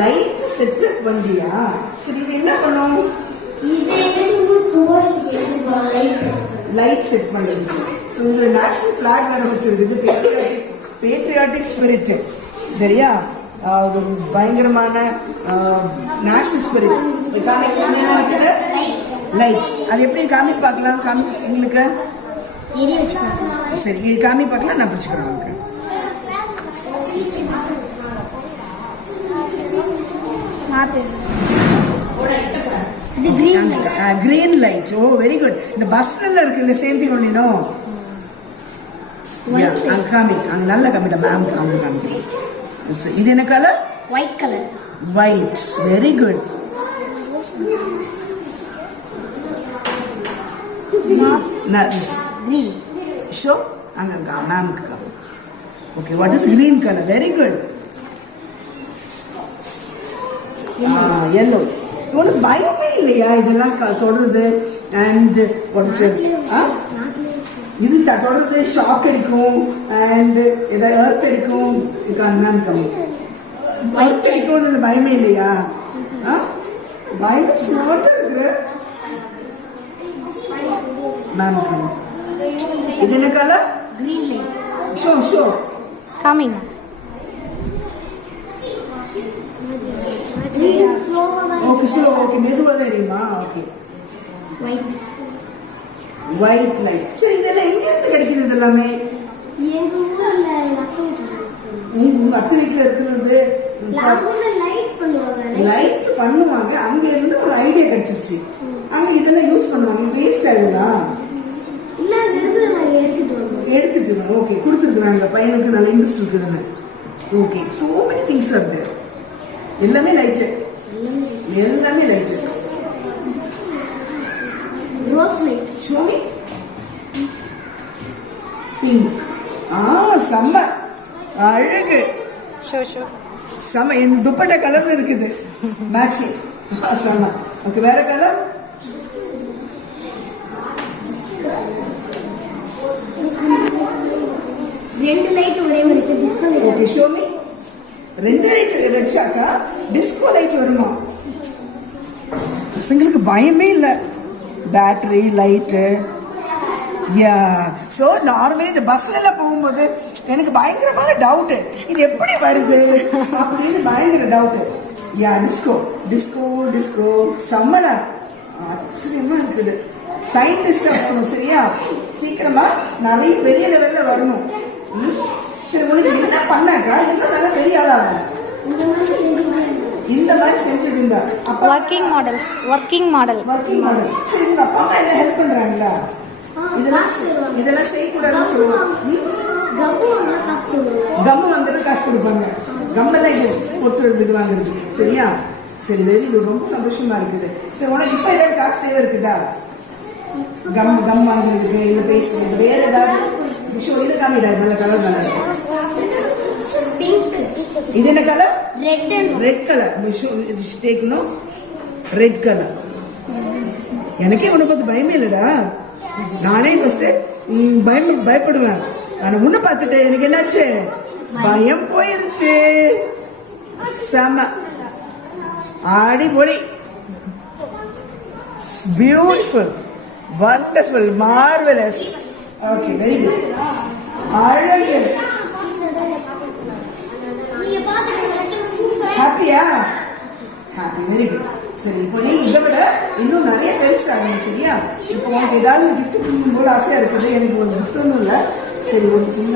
Light set வந்தியா? சரி இது என்ன பண்ணும்? லைட் செட் பண்ணுறது. ஸோ இது நேஷனல் ஃபிளாக் வேற வச்சிருக்குது. பேட்ரியாட்டிக் ஸ்பிரிட் சரியா? அது பயங்கரமான நேஷனல் ஸ்பிரிட். என்ன இருக்குது? லைட்ஸ். அது எப்படி காமி பார்க்கலாம்? காமி எங்களுக்கு சரி இது காமி பார்க்கலாம். நான் பிடிச்சிக்கிறேன் உங்களுக்கு. Green light. Oh, very good. The bus the same thing only, no? Yeah, I'm coming. I'm nalla coming. Ma'am, coming. Is it in a color? White color. White. Very good. Nice. Green. Show? Ma'am. Okay, what is green color? Very good. Yellow. உனக்கு பயமே இல்லையா இதெல்லாம் தொடருது? And இது தொடருது shock அடிக்கும் and ஏதாவது earth அடிக்கும். எர்த் அடிக்கும்னு பயமே இல்லையா? பயமே ஸ்மார்ட்டா இருக்கிற மேம். இது என்ன colour? Green light. Show Coming. Okay so okay மெதுவா தெரியுமா? Okay white light. சரி இதெல்லாம் எங்க இருந்து கிடைக்குது? இதெல்லாமே உங்க அத்தை வீட்டுல இருக்கிறது. லைட் பண்ணுவாங்க. அங்க இருந்து ஒரு ஐடியா கிடைச்சிருச்சு. அங்க இதெல்லாம் யூஸ் பண்ணுவாங்க. வேஸ்ட் ஆகுதா? எடுத்துட்டு ஓகே கொடுத்துருக்குறாங்க. பையனுக்கு நல்ல இன்ட்ரெஸ்ட் இருக்குதுன்னு. Okay so many things are there. எல்லாமே லைட்டு. எல்லாமே light. Rose light. Show me. Pink. செம்ம அழகு. Show. செம்ம. என் துப்பட்டா கலர்ல இருக்குது மேட்சிங். செம்ம. ஓகே வேற கலர்? ரெண்டு லைட் ஒரே மாதிரி. Okay show me. ரெண்டு லைட் வச்சாக்கா டிஸ்கோ லைட் வருமா? பசங்களுக்கு பயமே இல்லை. Battery light. Yeah so normally இந்த பஸ்ல போகும்போது எனக்கு பயங்கரமான டவுட்டு, இது எப்படி வருது அப்படின்னு பயங்கர டவுட்டு. யா டிஸ்கோ டிஸ்கோ டிஸ்கோ செம்மடா. ஆச்சரியமா இருக்குது. சயின்டிஸ்டா போகணும் சரியா? சீக்கிரமா நிறைய பெரிய லெவல்ல வரணும். சரி உனக்கு என்ன பண்ணாக்கா இன்னும் நல்லா பெரிய ஆளாகும். இந்த மாதிரி செஞ்சுட்டு இருந்தா ஒர்க்கிங் மாடல். சரி உங்க அப்பா அம்மா என்ன ஹெல்ப் பண்றாங்களா? இதெல்லாம் செய்யக்கூடாதுன்னு சொல்லுவாங்க. கம்மு வந்துட்டு காசு கொடுப்பாங்க. கம்மெல்லாம் இது பொத்துறதுக்கு வாங்குறதுக்கு சரியா? சரி வெரி குட். ரொம்ப சந்தோஷமா இருக்குது. சரி உனக்கு இப்ப ஏதாவது காசு தேவை இருக்குதா? கம் வாங்குறதுக்கு இல்லை பேசுறதுக்கு வேற ஏதாவது விஷயம்? இது காமிடா. நல்ல கலர் நல்லா இருக்கு. இது என்ன கலர்? Red colour. டேக்கணும் ரெட் கலர். எனக்கே உன்னை பார்த்து பயமே இல்லடா. நானே ஃபர்ஸ்ட் பயப்படுவேன். ஆனா உன்னை பார்த்துட்டு எனக்கு என்னாச்சு? பயம் போயிருச்சு. செம அடிபொலி. Beautiful, wonderful, marvellous. Okay very good. அழகு. ஹாப்பியா? ஹாப்பி. Very good. சரி இப்போ நீ இதை விட இன்னும் நிறைய பெருசாகணும் சரியா? இப்போ உனக்கு ஏதாவது கிஃப்ட் கொடுக்கும் போது ஆசையா இருக்குது. எனக்கு ஒரு கிஃப்ட் ஒன்றும் இல்லை. சரி ஒரு சின்ன